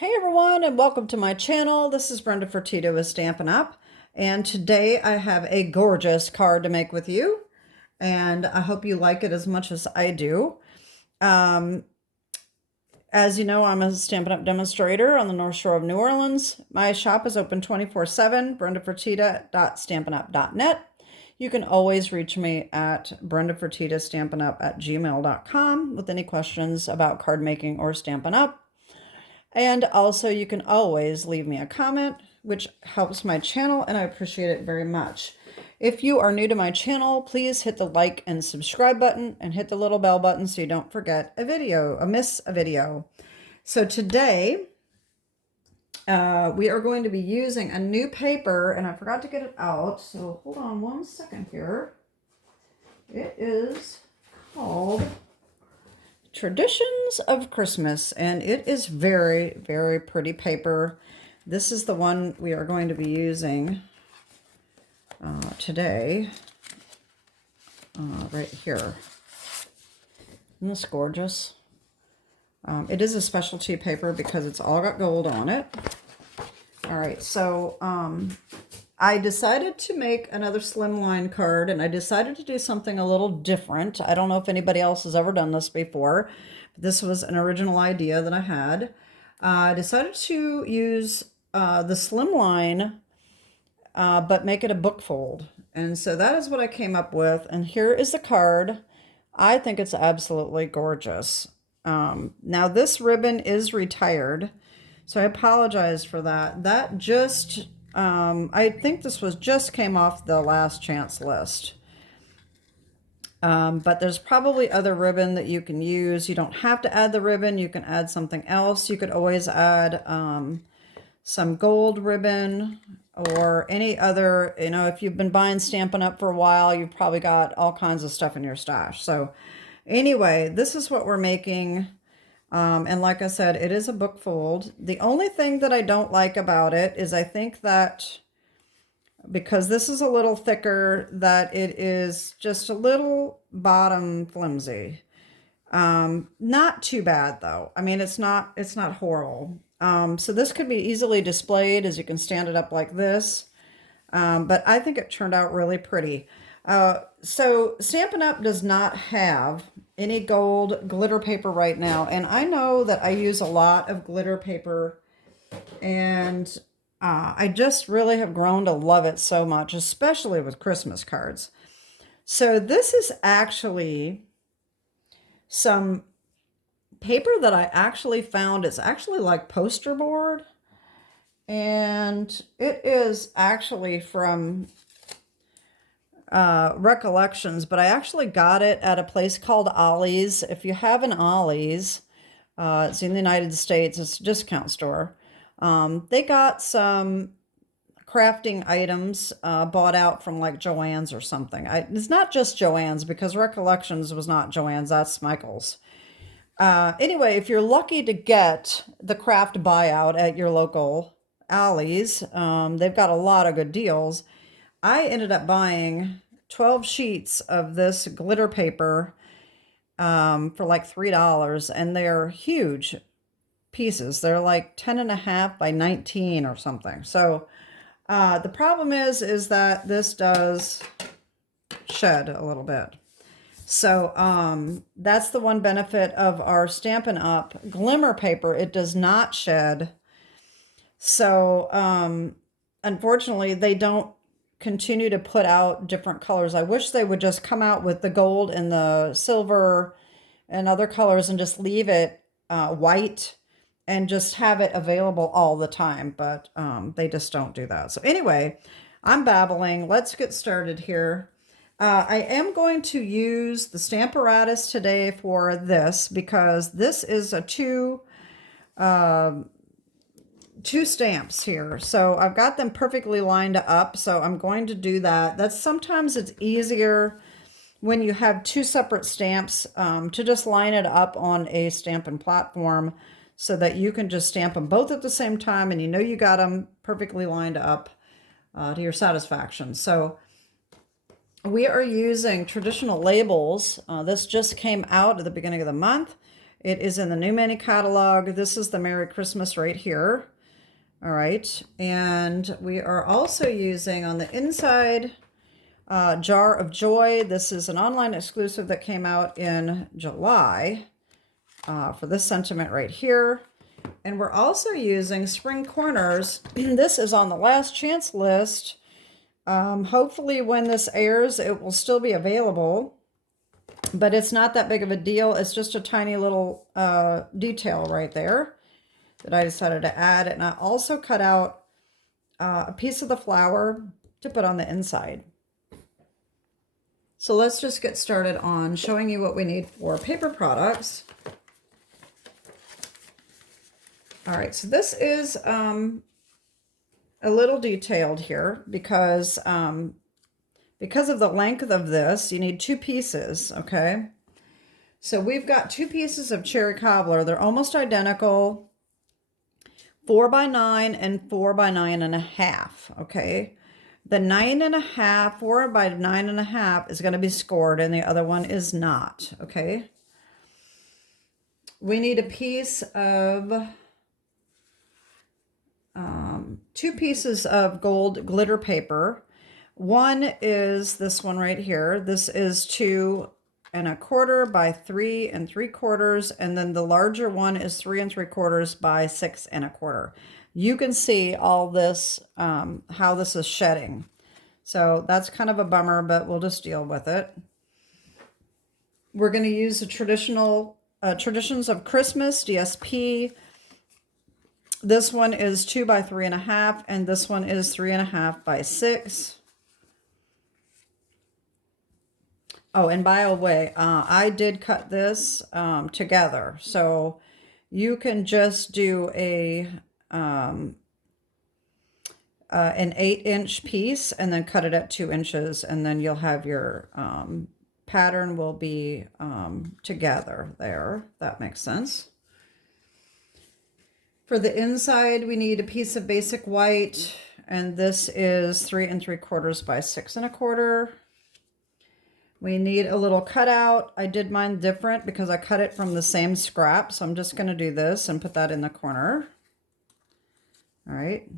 Hey everyone, and welcome to my channel. This is Brenda Fertitta with Stampin' Up, and today I have a gorgeous card to make with you, and I hope you like it as much as I do. As you know, I'm a Stampin' Up demonstrator on the North Shore of New Orleans. My shop is open 24/7, brendafertitta.stampinup.net. You can always reach me at brendafertittastampinup@gmail.com with any questions about card making or Stampin' Up. And also you can always leave me a comment, which helps my channel and I appreciate it very much. If you are new to my channel, please hit the like and subscribe button and hit the little bell button so you don't forget miss a video. So today we are going to be using a new paper, and I forgot to get it out, so hold on one second here. It is called Traditions of Christmas, and it is very, very pretty paper. This is the one we are going to be using today, right here. Isn't this gorgeous? It is a specialty paper because it's all got gold on it. All right, so I decided to make another Slimline card, and I decided to do something a little different. I don't know if anybody else has ever done this before, but this was an original idea that I had. I decided to use the Slimline, but make it a bookfold. And so that is what I came up with, and here is the card. I think it's absolutely gorgeous. Now this ribbon is retired, so I apologize for that. That just... I think this just came off the last chance list. But there's probably other ribbon that you can use. You don't have to add the ribbon. You can add something else. You could always add some gold ribbon or any other, if you've been buying Stampin' Up for a while, you've probably got all kinds of stuff in your stash. So anyway, this is what we're making. And like I said, it is a bookfold. The only thing that I don't like about it is I think that because this is a little thicker, that it is just a little bottom flimsy. Not too bad though. I mean, it's not horrible. So this could be easily displayed, as you can stand it up like this. But I think it turned out really pretty. So Stampin' Up does not have any gold glitter paper right now, and I know that I use a lot of glitter paper, and I just really have grown to love it so much, especially with Christmas cards. So this is actually some paper that I actually found. It's actually like poster board, and it is actually from Recollections, but I actually got it at a place called Ollie's. If you have an Ollie's, it's in the United States, it's a discount store. They got some crafting items bought out from like Joann's or something. It's not just Joann's, because Recollections was not Joann's, that's Michael's. Anyway, if you're lucky to get the craft buyout at your local Ollie's, they've got a lot of good deals. I ended up buying 12 sheets of this glitter paper for like $3, and they're huge pieces. They're like 10.5 by 19 or something. So the problem is that this does shed a little bit. So that's the one benefit of our Stampin' Up glimmer paper. It does not shed. So unfortunately, they don't continue to put out different colors. I wish they would just come out with the gold and the silver and other colors and just leave it white and just have it available all the time, but they just don't do that. So anyway, I'm babbling. Let's get started here. I am going to use the Stamparatus today for this, because this is a two stamps here. So I've got them perfectly lined up, so I'm going to do that. Sometimes it's easier when you have two separate stamps to just line it up on a stamping platform so that you can just stamp them both at the same time, and you got them perfectly lined up to your satisfaction. So we are using traditional labels. This just came out at the beginning of the month. It is in the New Mini catalog. This is the Merry Christmas right here. All right, and we are also using on the inside Jar of Joy. This is an online exclusive that came out in July for this sentiment right here. And we're also using Spring Corners. This is on the last chance list. Hopefully when this airs, it will still be available. But it's not that big of a deal. It's just a tiny little detail right there that I decided to add. And I also cut out a piece of the flower to put on the inside. So let's just get started on showing you what we need for paper products. All right, so this is a little detailed here because of the length of this, you need 2 pieces, okay? So we've got 2 pieces of cherry cobbler. They're almost identical, 4x9 and 4x9.5, okay? The 9.5, 4x9.5 is going to be scored and the other one is not, okay? We need a piece of 2 pieces of gold glitter paper. One is this one right here. This is 2 1/4 by 3 3/4, and then the larger one is 3 3/4 by 6 1/4. You can see all this, how this is shedding. So that's kind of a bummer, but we'll just deal with it. We're going to use the Traditions of Christmas DSP. This one is 2 by 3.5, and this one is 3.5 by 6. Oh, and by the way, I did cut this together, so you can just do an 8-inch piece and then cut it at 2 inches, and then you'll have your pattern will be together there. That makes sense. For the inside, we need a piece of basic white, and this is 3 3/4 by 6 1/4. We need a little cutout. I did mine different because I cut it from the same scrap, so I'm just going to do this and put that in the corner. All right.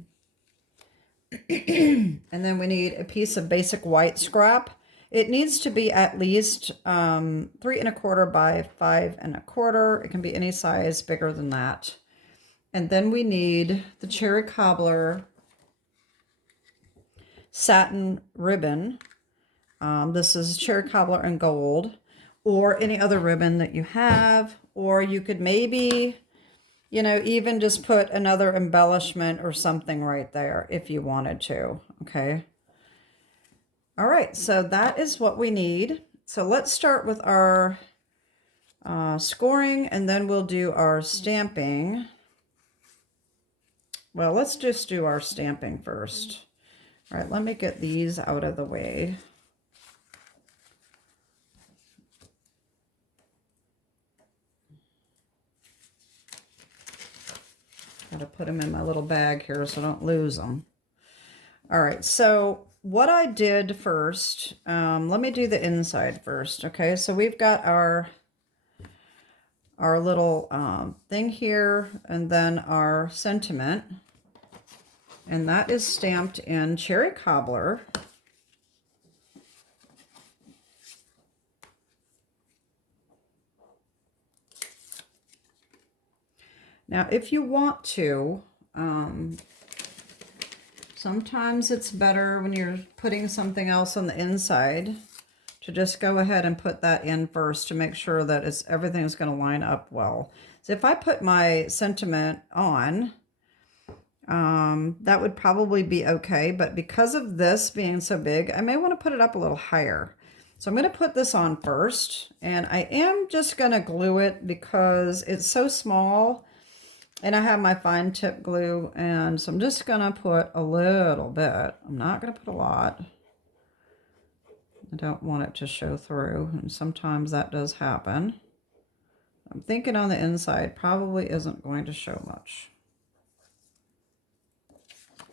And then we need a piece of basic white scrap. It needs to be at least 3 1/4 by 5 1/4. It can be any size bigger than that. And then we need the cherry cobbler satin ribbon. This is cherry cobbler and gold, or any other ribbon that you have, or you could maybe, you know, even just put another embellishment or something right there if you wanted to, okay? All right, so that is what we need. So let's start with our scoring, and then we'll do our stamping. Well, let's just do our stamping first. All right, let me get these out of the way. Got to put them in my little bag here so I don't lose them. All right, so what I did first, let me do the inside first, okay? So we've got our little thing here, and then our sentiment, and that is stamped in cherry cobbler. Now, if you want to, sometimes it's better when you're putting something else on the inside to just go ahead and put that in first to make sure that everything's going to line up well. So if I put my sentiment on, that would probably be okay, but because of this being so big, I may want to put it up a little higher. So I'm going to put this on first, and I am just going to glue it because it's so small, and I have my fine tip glue, and so I'm just going to put a little bit. I'm not going to put a lot. I don't want it to show through, and sometimes that does happen. I'm thinking on the inside probably isn't going to show much.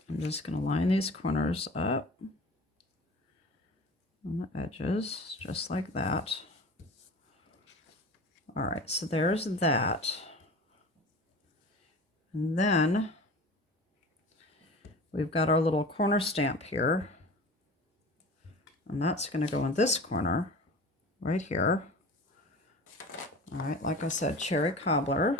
I'm just going to line these corners up on the edges, just like that. All right, so there's that. And then we've got our little corner stamp here. And that's going to go in this corner right here. All right, like I said, cherry cobbler.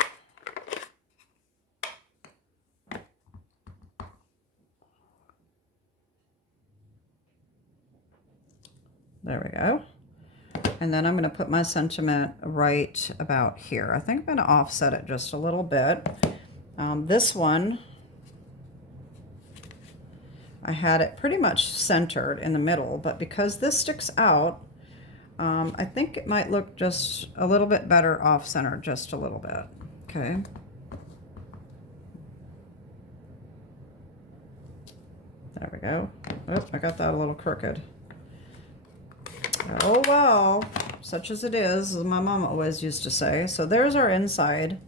There we go. And then I'm going to put my sentiment right about here. I think I'm going to offset it just a little bit. This one, I had it pretty much centered in the middle, but because this sticks out, I think it might look just a little bit better off-centered, just a little bit. Okay. There we go. Oh, I got that a little crooked. Oh well, such as it is, as my mom always used to say. So there's our inside.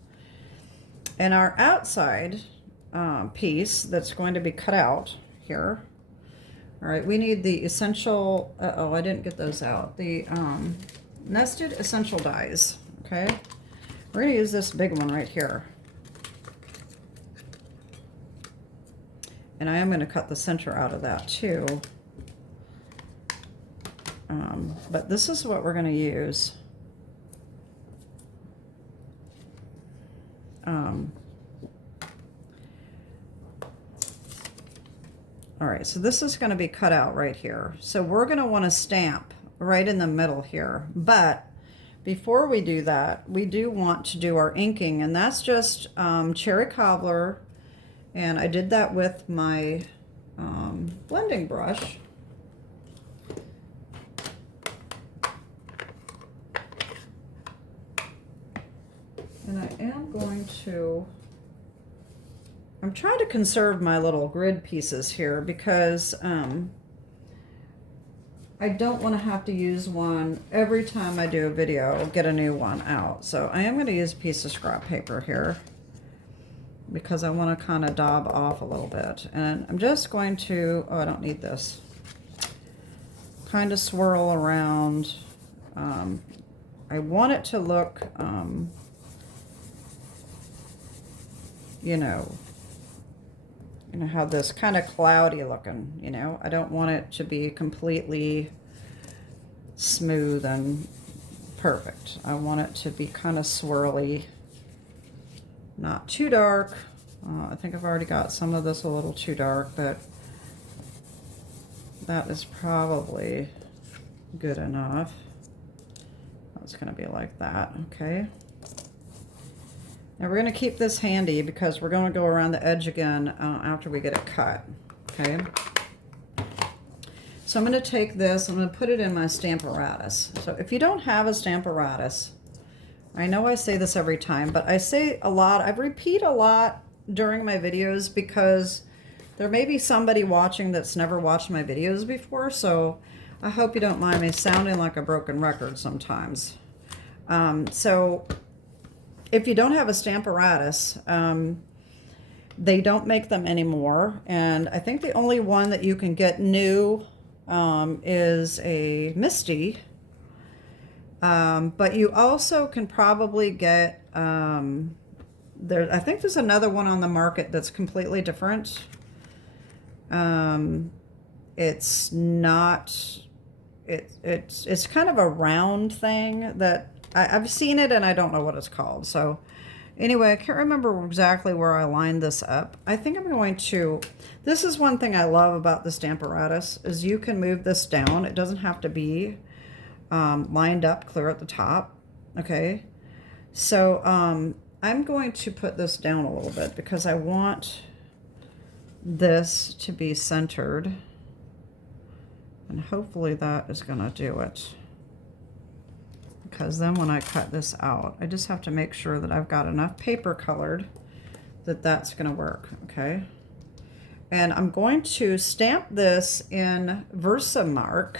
And our outside piece that's going to be cut out here. All right, we need the essential, uh-oh, I didn't get those out. The nested essential dies, okay? We're gonna use this big one right here. And I am gonna cut the center out of that too. But this is what we're going to use. All right, so this is going to be cut out right here. So we're going to want to stamp right in the middle here. But before we do that, we do want to do our inking, and that's just cherry cobbler. And I did that with my blending brush. And I am going to, I'm trying to conserve my little grid pieces here because I don't want to have to use one every time I do a video, get a new one out. So I am going to use a piece of scrap paper here because I want to kind of daub off a little bit. And I'm just going to, oh, I don't need this, kind of swirl around. I want it to look, you know how this kind of cloudy looking, you know. I don't want it to be completely smooth and perfect. I want it to be kind of swirly, not too dark. I think I've already got some of this a little too dark, but that is probably good enough. That's going to be like that, okay. Now we're going to keep this handy because we're going to go around the edge again after we get it cut, okay? So I'm going to take this, I'm going to put it in my Stamparatus. So if you don't have a Stamparatus, I know I say this every time, but I say a lot, I repeat a lot during my videos because there may be somebody watching that's never watched my videos before, so I hope you don't mind me sounding like a broken record sometimes. So if you don't have a Stamparatus, they don't make them anymore. And I think the only one that you can get new is a Misty. But you also can probably get, I think there's another one on the market that's completely different. It's not, it's kind of a round thing that I've seen it and I don't know what it's called. So anyway, I can't remember exactly where I lined this up. I think I'm going to, this is one thing I love about the Stamparatus is you can move this down. It doesn't have to be lined up clear at the top. Okay. So I'm going to put this down a little bit because I want this to be centered. And hopefully that is going to do it. Because then when I cut this out, I just have to make sure that I've got enough paper colored that that's going to work, okay? And I'm going to stamp this in Versamark,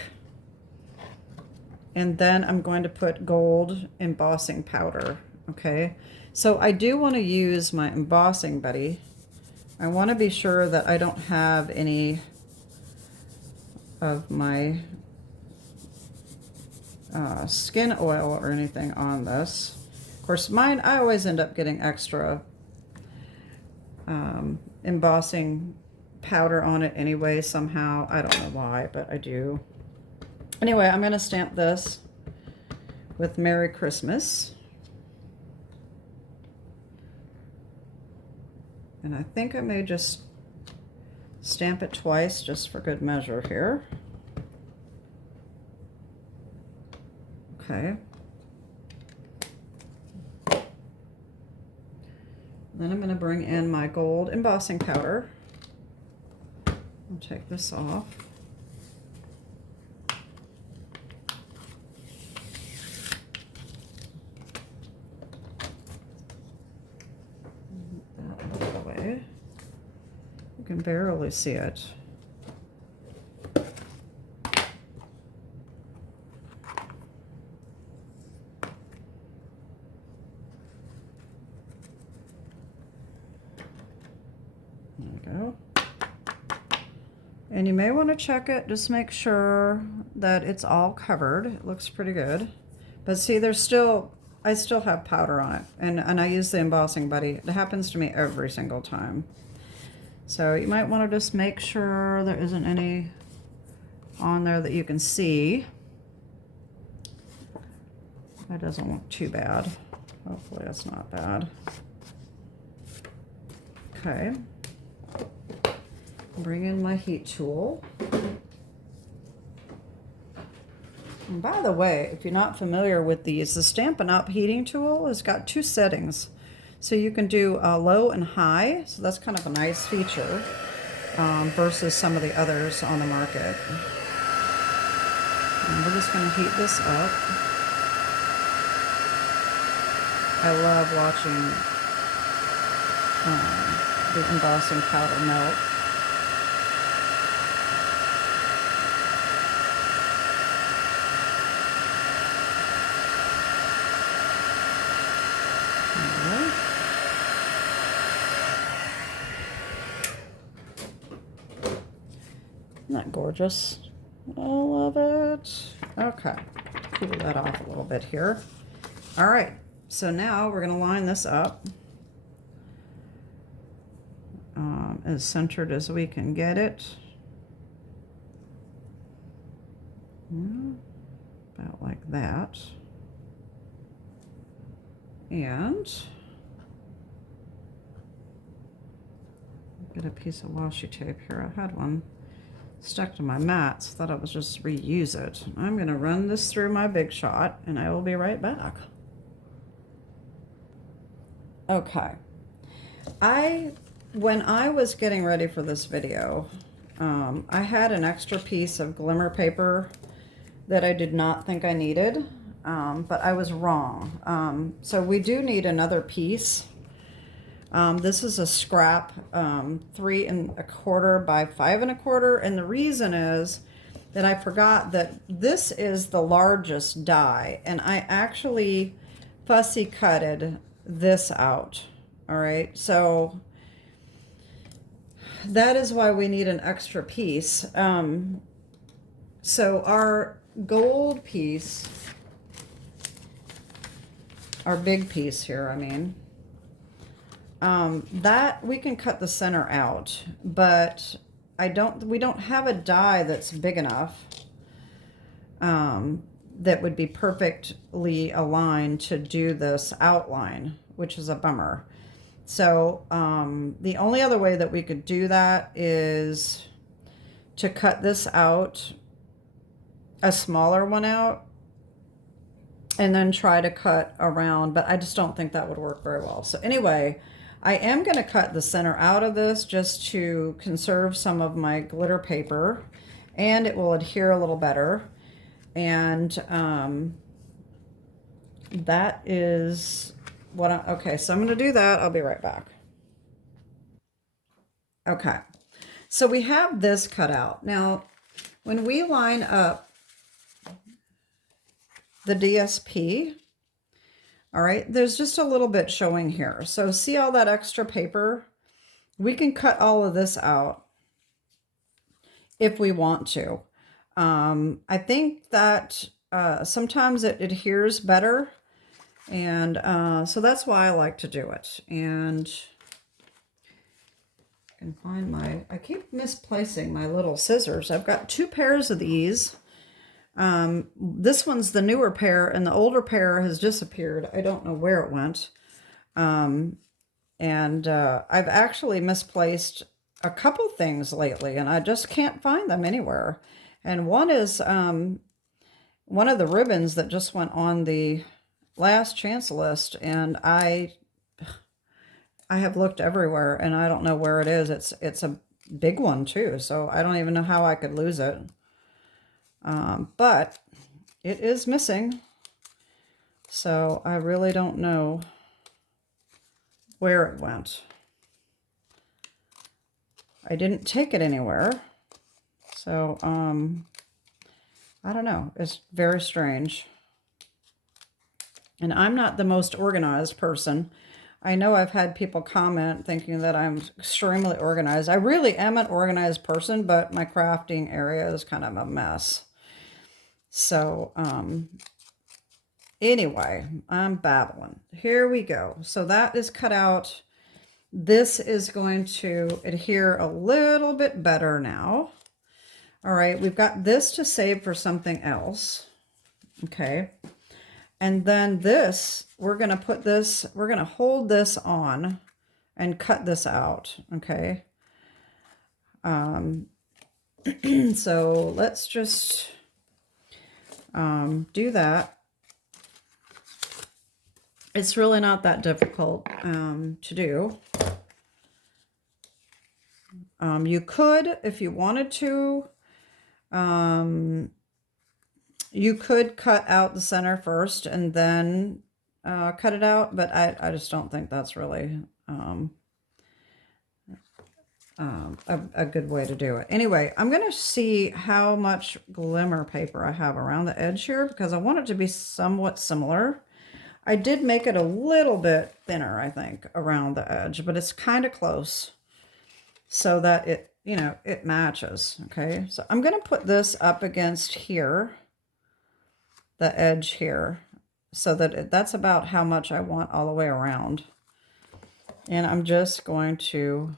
and then I'm going to put gold embossing powder, okay? So I do want to use my embossing buddy. I want to be sure that I don't have any of my skin oil or anything on this. Of course, mine, I always end up getting extra embossing powder on it anyway, somehow. I don't know why, but I do. Anyway, I'm going to stamp this with Merry Christmas. And I think I may just stamp it twice just for good measure here. Okay. Then I'm going to bring in my gold embossing powder. I'll take this off. That out of the way. You can barely see it. There we go. And you may want to check it, just make sure that it's all covered. It looks pretty good. But see, I still have powder on it. And I use the embossing buddy. It happens to me every single time. So you might want to just make sure there isn't any on there that you can see. That doesn't look too bad. Hopefully that's not bad. Okay. Bring in my heat tool. And by the way, if you're not familiar with these, the Stampin' Up heating tool has got 2 settings. So you can do low and high, so that's kind of a nice feature versus some of the others on the market. And we're just going to heat this up. I love watching the embossing powder melt. Isn't that gorgeous? I love it. Okay, cool that off a little bit here. All right, so now we're going to line this up as centered as we can get it. About like that. And get a piece of washi tape here. I had one stuck to my mats. Thought I was just reuse it. I'm going to run this through my Big Shot and I will be right back. Okay. When I was getting ready for this video, I had an extra piece of glimmer paper that I did not think I needed, but I was wrong. So we do need another piece. This is a scrap 3 1/4 by 5 1/4, and the reason is that I forgot that this is the largest die, and I actually fussy cutted this out. All right, so that is why we need an extra piece. So our gold piece, our big piece here, I mean, that we can cut the center out, but we don't have a die that's big enough that would be perfectly aligned to do this outline, which is a bummer. So the only other way that we could do that is to cut this out, a smaller one out, and then try to cut around, but I just don't think that would work very well. So anyway, I am going to cut the center out of this just to conserve some of my glitter paper, and it will adhere a little better. And that is what okay, so I'm going to do that. I'll be right back. Okay, so we have this cut out. Now, when we line up the DSP, all right, there's just a little bit showing here. So see all that extra paper? We can cut all of this out if we want to. I think that sometimes it adheres better And so that's why I like to do it. And I can find I keep misplacing my little scissors. I've got 2 pairs of these. This one's the newer pair, and the older pair has disappeared. I don't know where it went. And I've actually misplaced a couple things lately, and I just can't find them anywhere. And one is one of the ribbons that just went on the last chance list, and I have looked everywhere, and I don't know where it is. It's a big one too, so I don't even know how I could lose it. But it is missing, so I really don't know where it went. I didn't take it anywhere, so I don't know. It's very strange. And I'm not the most organized person. I know I've had people comment thinking that I'm extremely organized. I really am an organized person, but my crafting area is kind of a mess. So, anyway, I'm babbling. Here we go. So that is cut out. This is going to adhere a little bit better now. All right, we've got this to save for something else. Okay. And then this, we're going to hold this on and cut this out. Okay. So let's just do that. It's really not that difficult to do. You could, if you wanted to, you could cut out the center first and then cut it out, but I just don't think that's really a good way to do it. Anyway, I'm going to see how much glimmer paper I have around the edge here because I want it to be somewhat similar. I did make it a little bit thinner, I think, around the edge, but it's kind of close so that it, you know, it matches. Okay, so I'm going to put this up against here, the edge here, so that that's about how much I want all the way around. And I'm just going to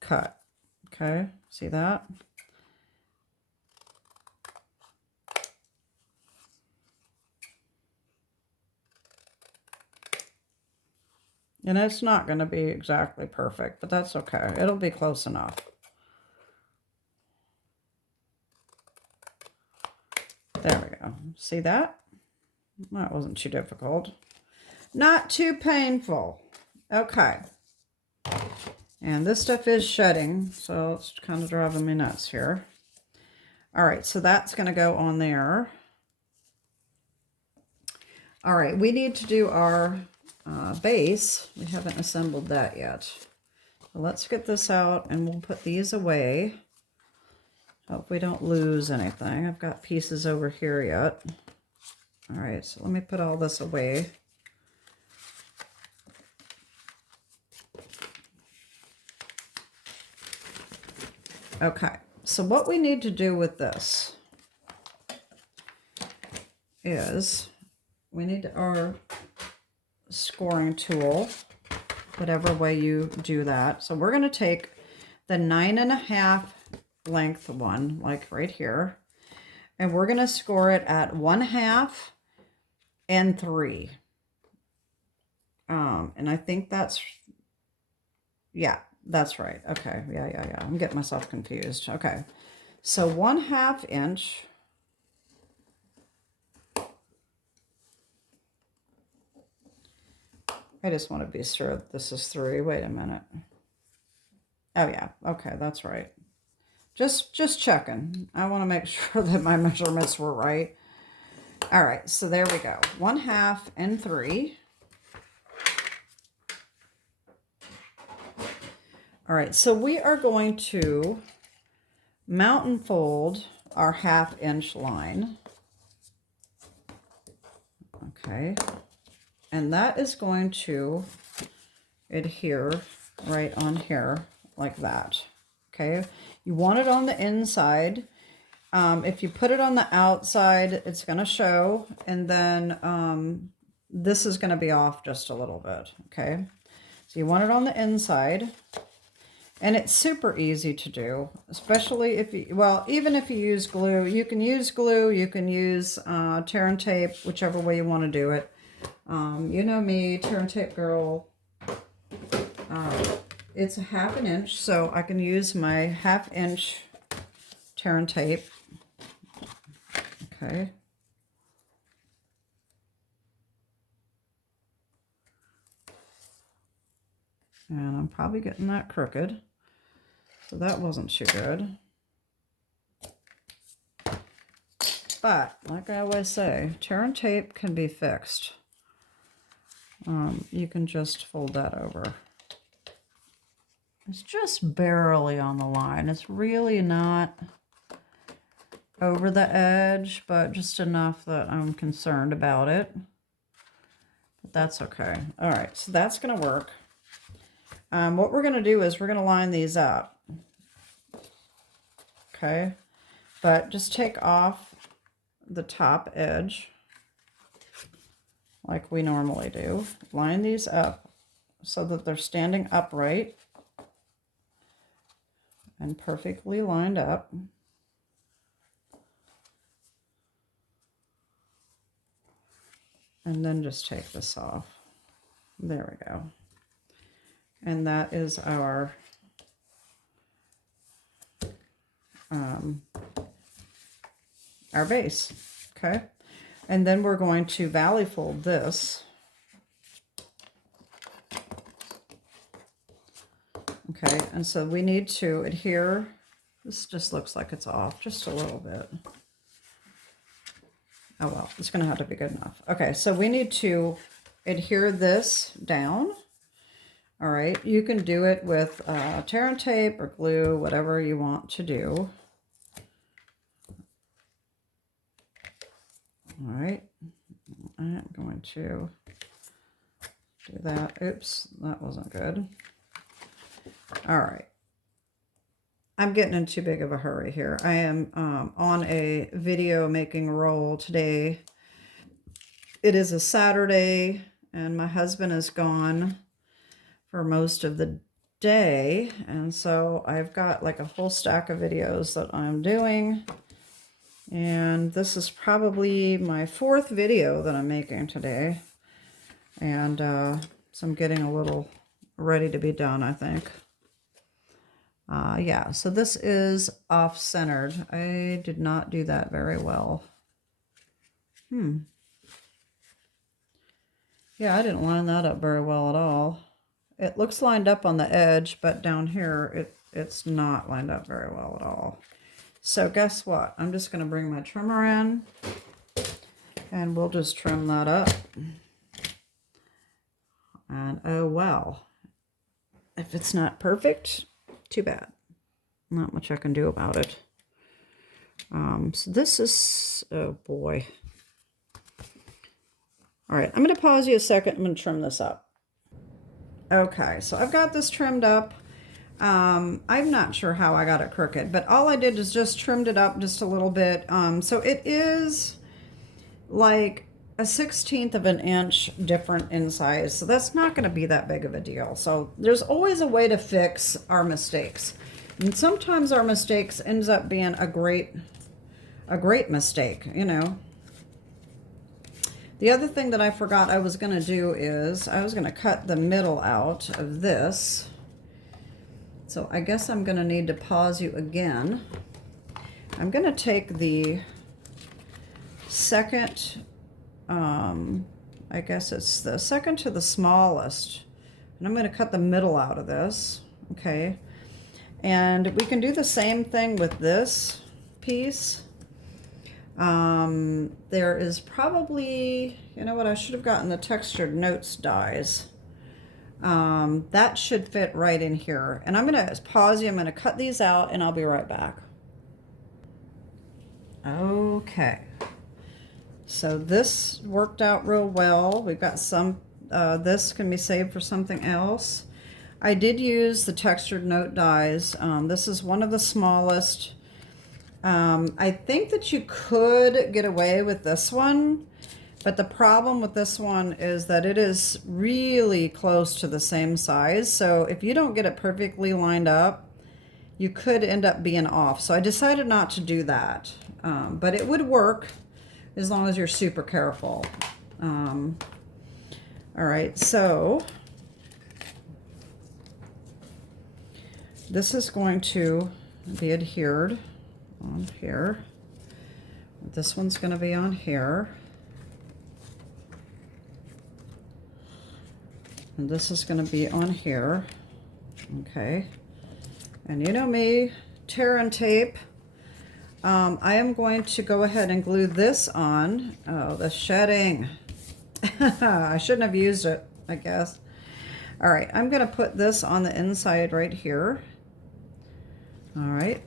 cut. Okay, see that? And it's not going to be exactly perfect, but that's okay. It'll be close enough. There we go. See that? That wasn't too difficult. Not too painful. Okay. And this stuff is shedding, so it's kind of driving me nuts here. All right, so that's going to go on there. All right, we need to do our base. We haven't assembled that yet. So let's get this out and we'll put these away. Hope we don't lose anything. I've got pieces over here yet. All right, so let me put all this away. Okay, so what we need to do with this is we need our scoring tool, whatever way you do that. So we're going to take the 9.5 length one, like right here, and we're going to score it at 1/2 and 3. And I think that's, yeah, that's right. Okay, yeah. I'm getting myself confused. Okay, so 1/2 inch. I just want to be sure this is 3. Wait a minute. Oh yeah, okay, that's right. Just checking. I want to make sure that my measurements were right. All right, so there we go. 1/2 and 3. All right, so we are going to mountain fold our 1/2 inch line. Okay, and that is going to adhere right on here like that. Okay, you want it on the inside. If you put it on the outside, it's going to show, and then this is going to be off just a little bit, okay? So you want it on the inside, and it's super easy to do, especially if you, well, even if you use glue, you can use glue, you can use tear and tape, whichever way you want to do it. You know me, tear and tape girl. It's a 1/2 inch, so I can use my 1/2 inch tear and tape. Okay. And I'm probably getting that crooked, so that wasn't too good. But, like I always say, tear and tape can be fixed. You can just fold that over. It's just barely on the line. It's really not over the edge, but just enough that I'm concerned about it. But that's okay. All right, so that's going to work. What we're going to do is we're going to line these up. Okay, but just take off the top edge like we normally do. Line these up so that they're standing upright and perfectly lined up. And then just take this off. There we go. And that is our base, okay? And then we're going to valley fold this. Okay, and so we need to adhere. This just looks like it's off just a little bit. Oh well, it's gonna have to be good enough. Okay, so we need to adhere this down. All right, you can do it with tear and tape or glue, whatever you want to do. All right, I'm going to do that. Oops, that wasn't good. All right. I'm getting in too big of a hurry here. I am on a video making roll today. It is a Saturday, and my husband is gone for most of the day, and so I've got like a whole stack of videos that I'm doing, and this is probably my 4th video that I'm making today, and so I'm getting a little ready to be done, I think. Yeah, so this is off-centered. I did not do that very well. Yeah, I didn't line that up very well at all. It looks lined up on the edge, but down here, it's not lined up very well at all. So guess what? I'm just going to bring my trimmer in, and we'll just trim that up. And oh well, if it's not perfect, too bad. Not much I can do about it. So this is, oh boy. All right, I'm going to pause you a second. I'm going to trim this up. Okay, so I've got this trimmed up. I'm not sure how I got it crooked, but all I did is just trimmed it up just a little bit. So it is like a 1/16 of an inch different in size, so that's not going to be that big of a deal. So there's always a way to fix our mistakes, and sometimes our mistakes ends up being a great mistake, you know. The other thing that I forgot I was going to do is I was going to cut the middle out of this. So I guess I'm going to need to pause you again. I'm going to take the second, I guess it's the second to the smallest, and I'm going to cut the middle out of this, okay? And we can do the same thing with this piece. There is probably, you know what, I should have gotten the textured notes dies. That should fit right in here. And I'm going to pause you. I'm going to cut these out, and I'll be right back. Okay. So this worked out real well. We've got some, this can be saved for something else. I did use the textured note dies. This is one of the smallest. I think that you could get away with this one, but the problem with this one is that it is really close to the same size. So if you don't get it perfectly lined up, you could end up being off. So I decided not to do that, but it would work as long as you're super careful. All right, so this is going to be adhered on here. This one's going to be on here. And this is going to be on here. Okay. And you know me, tear and tape. I am going to go ahead and glue this on. Oh, the shedding. I shouldn't have used it, I guess. All right, I'm going to put this on the inside right here. All right.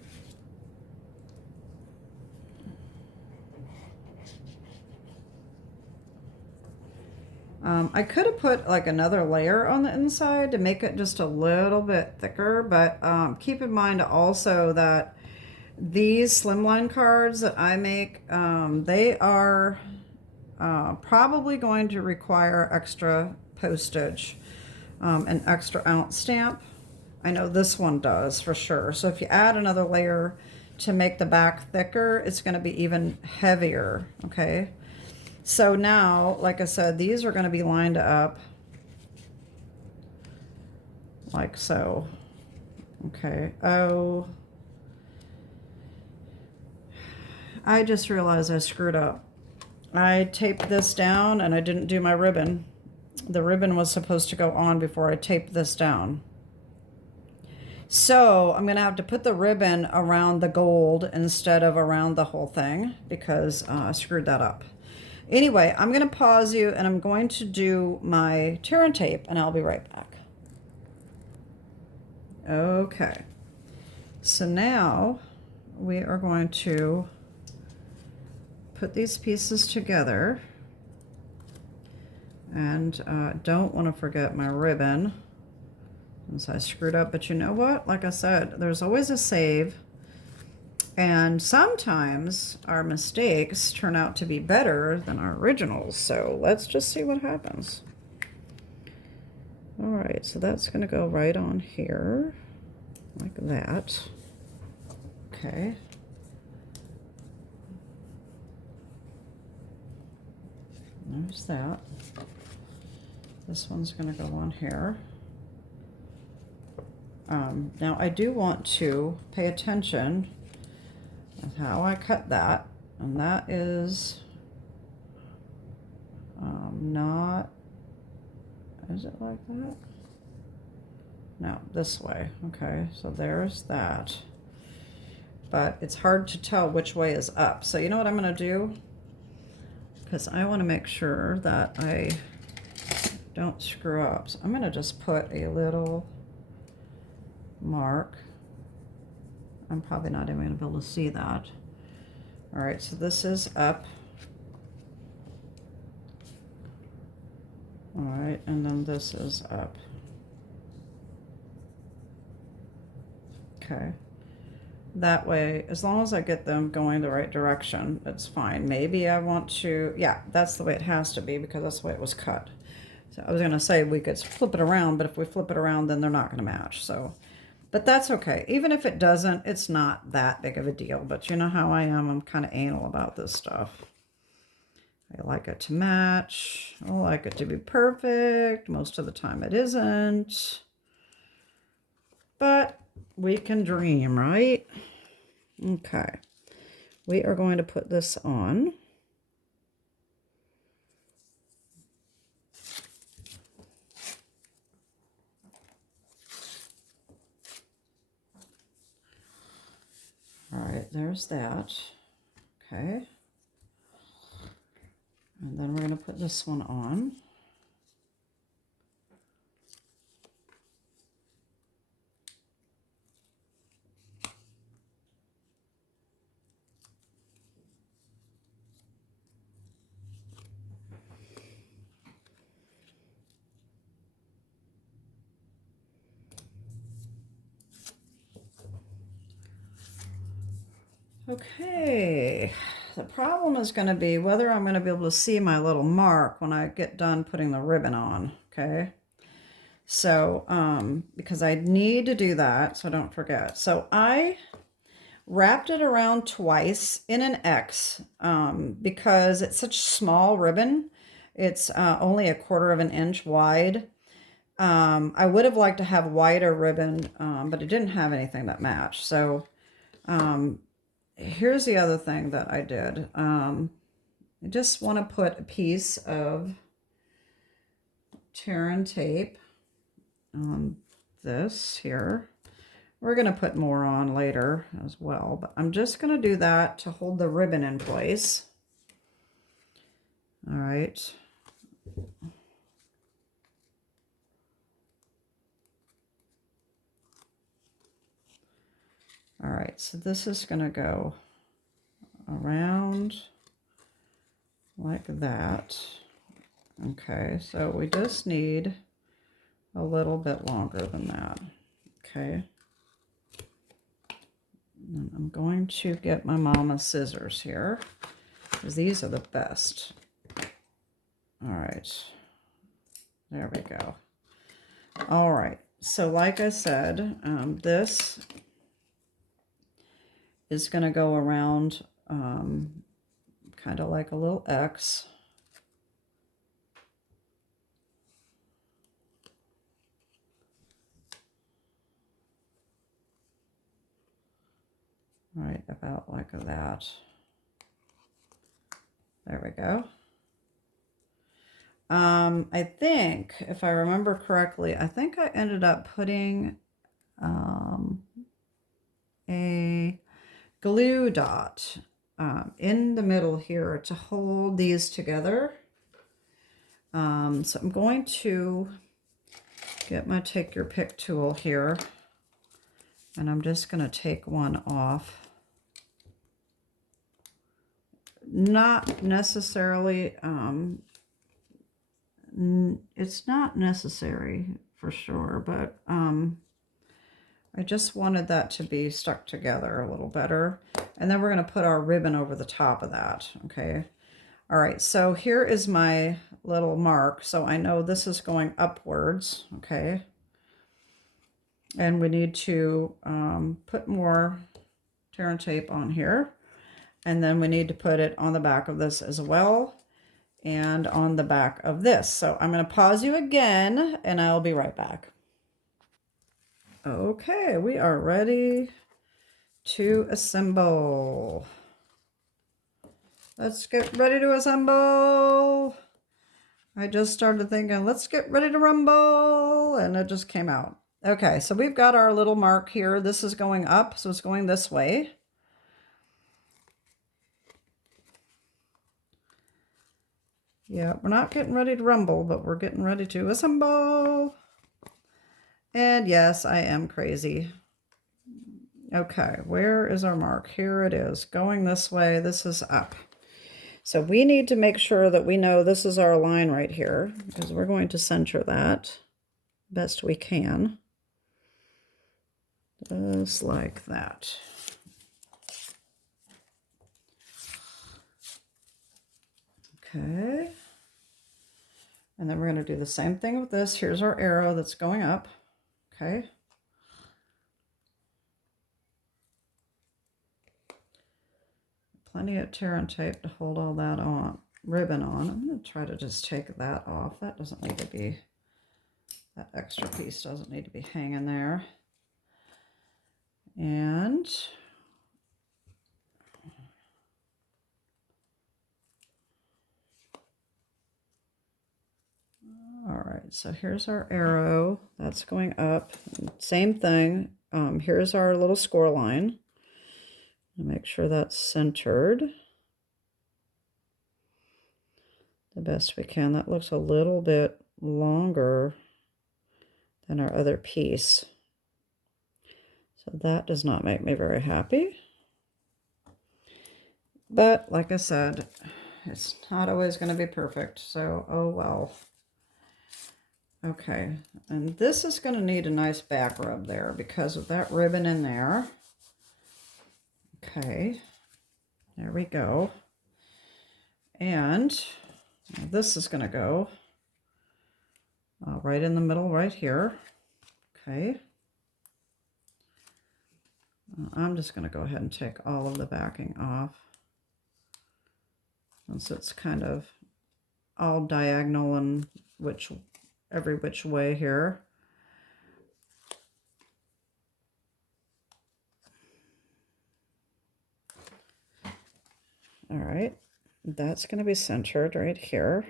I could have put like another layer on the inside to make it just a little bit thicker, but keep in mind also that these slimline cards that I make, they are probably going to require extra postage, an extra ounce stamp. I know this one does for sure. So if you add another layer to make the back thicker, it's going to be even heavier, okay? So now, like I said, these are going to be lined up like so. Okay. Oh, I just realized I screwed up. I taped this down and I didn't do my ribbon. The ribbon was supposed to go on before I taped this down. So I'm going to have to put the ribbon around the gold instead of around the whole thing because I screwed that up. Anyway, I'm going to pause you and I'm going to do my tear and tape and I'll be right back. Okay. So now we are going to put these pieces together and don't want to forget my ribbon since I screwed up. But you know what? Like I said, there's always a save. And sometimes our mistakes turn out to be better than our originals. So let's just see what happens. All right, so that's going to go right on here like that. Okay. There's that. This one's going to go on here. Now I do want to pay attention with how I cut that, and that is not, is it like that? No, this way. Okay, so there's that. But it's hard to tell which way is up. So you know what I'm going to do? Because I want to make sure that I don't screw up. So I'm going to just put a little mark. I'm probably not even going to be able to see that. All right, so this is up. All right, and then this is up. Okay. That way, as long as I get them going the right direction, it's fine. Maybe I want to, yeah, that's the way it has to be because that's the way it was cut. So I was going to say we could flip it around, but if we flip it around, then they're not going to match. So, but that's okay. Even if it doesn't, it's not that big of a deal. But you know how I am. I'm kind of anal about this stuff. I like it to match. I like it to be perfect. Most of the time it isn't. But we can dream, right? Okay. We are going to put this on. All right, there's that. Okay. And then we're going to put this one on. Okay, the problem is going to be whether I'm going to be able to see my little mark when I get done putting the ribbon on, okay? So, because I need to do that, so don't forget. So I wrapped it around twice in an X because it's such small ribbon. It's only 1/4 of an inch wide. I would have liked to have wider ribbon, but it didn't have anything that matched. So here's the other thing that I did. I just want to put a piece of tear and tape on this here. We're going to put more on later as well, but I'm just going to do that to hold the ribbon in place. All right. All right, so this is going to go around like that. Okay, so we just need a little bit longer than that. Okay. And I'm going to get my mama's scissors here, because these are the best. All right. There we go. All right. So like I said, this is going to go around kind of like a little X. Right about like that. There we go. I think, if I remember correctly, I think I ended up putting a glue dot in the middle here to hold these together. So I'm going to get my take your pick tool here, and I'm just going to take one off. Not necessarily, it's not necessary for sure, but I just wanted that to be stuck together a little better. And then we're going to put our ribbon over the top of that, okay? All right, so here is my little mark. So I know this is going upwards, okay? And we need to put more tear and tape on here. And then we need to put it on the back of this as well, and on the back of this. So I'm going to pause you again, and I'll be right back. Okay, we are ready to assemble. Let's get ready to assemble. I just started thinking, let's get ready to rumble, and it just came out. Okay, so we've got our little mark here. This is going up, so it's going this way. Yeah, we're not getting ready to rumble, but we're getting ready to assemble. And yes, I am crazy. Okay, where is our mark? Here it is, going this way. This is up. So we need to make sure that we know this is our line right here, because we're going to center that best we can. Just like that. Okay. And then we're going to do the same thing with this. Here's our arrow that's going up. Okay. Plenty of tear and tape to hold all that on, ribbon on. I'm going to try to just take that off. That doesn't need to be, that extra piece doesn't need to be hanging there. And all right, so here's our arrow that's going up. Same thing. Here's our little score line. Make sure that's centered the best we can. That looks a little bit longer than our other piece, so that does not make me very happy. But like I said, it's not always going to be perfect, so oh well. Okay, and this is going to need a nice back rub there because of that ribbon in there. Okay, There we go. And this is going to go right in the middle right here. Okay. I'm just going to go ahead and take all of the backing off, since it's kind of all diagonal and every which way here. All right, that's going to be centered right here.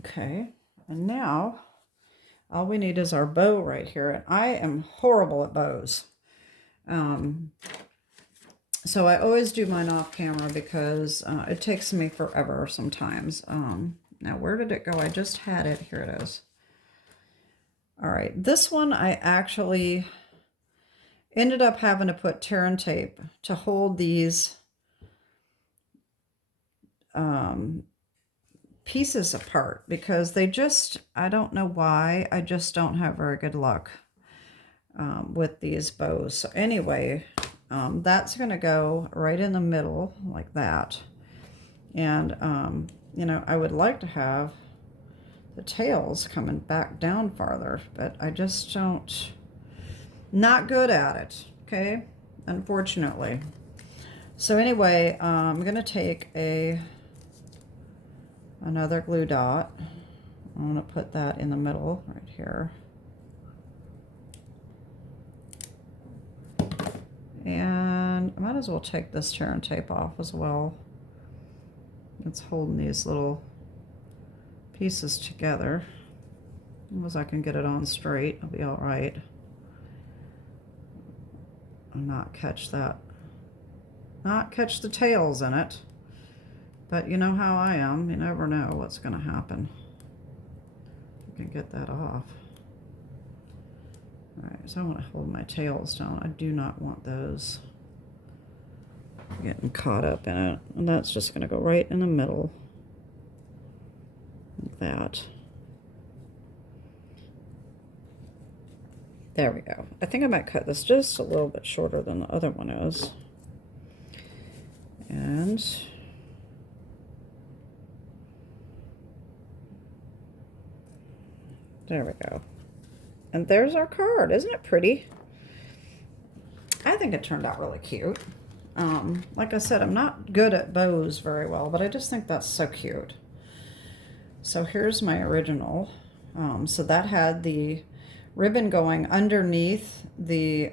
Okay, and now all we need is our bow right here. And I am horrible at bows. So I always do mine off camera because it takes me forever sometimes. Now, where did it go? I just had it. Here it is. All right, this one I actually ended up having to put tear and tape to hold these pieces apart, because they just, I don't know why, I just don't have very good luck with these bows. So anyway, that's going to go right in the middle like that. And, you know, I would like to have the tails coming back down farther, but I just don't, not good at it, okay, unfortunately. So anyway, I'm going to take another glue dot. I'm going to put that in the middle right here. And I might as well take this tear and tape off as well. It's holding these little pieces together. As long as I can get it on straight, I'll be all right. And not catch that. Not catch the tails in it. But you know how I am. You never know what's going to happen. I can get that off. Alright, so I want to hold my tails down. I do not want those getting caught up in it. And that's just going to go right in the middle. Like that. There we go. I think I might cut this just a little bit shorter than the other one is. And there we go. And there's our card. Isn't it pretty? I think it turned out really cute. Like I said, I'm not good at bows very well, but I just think that's so cute. So here's my original. So that had the ribbon going underneath the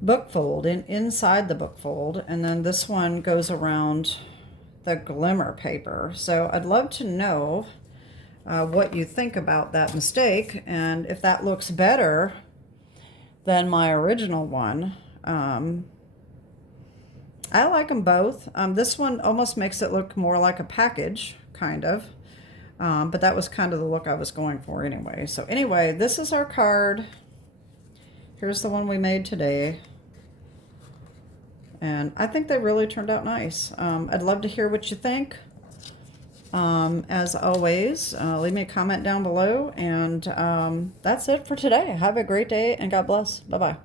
bookfold, inside the bookfold, and then this one goes around the glimmer paper. So I'd love to know what you think about that mistake, and if that looks better than my original one. I like them both. This one almost makes it look more like a package, kind of. But that was kind of the look I was going for anyway. So anyway, this is our card. Here's the one we made today. And I think they really turned out nice. I'd love to hear what you think. As always, leave me a comment down below. And that's it for today. Have a great day and God bless. Bye-bye.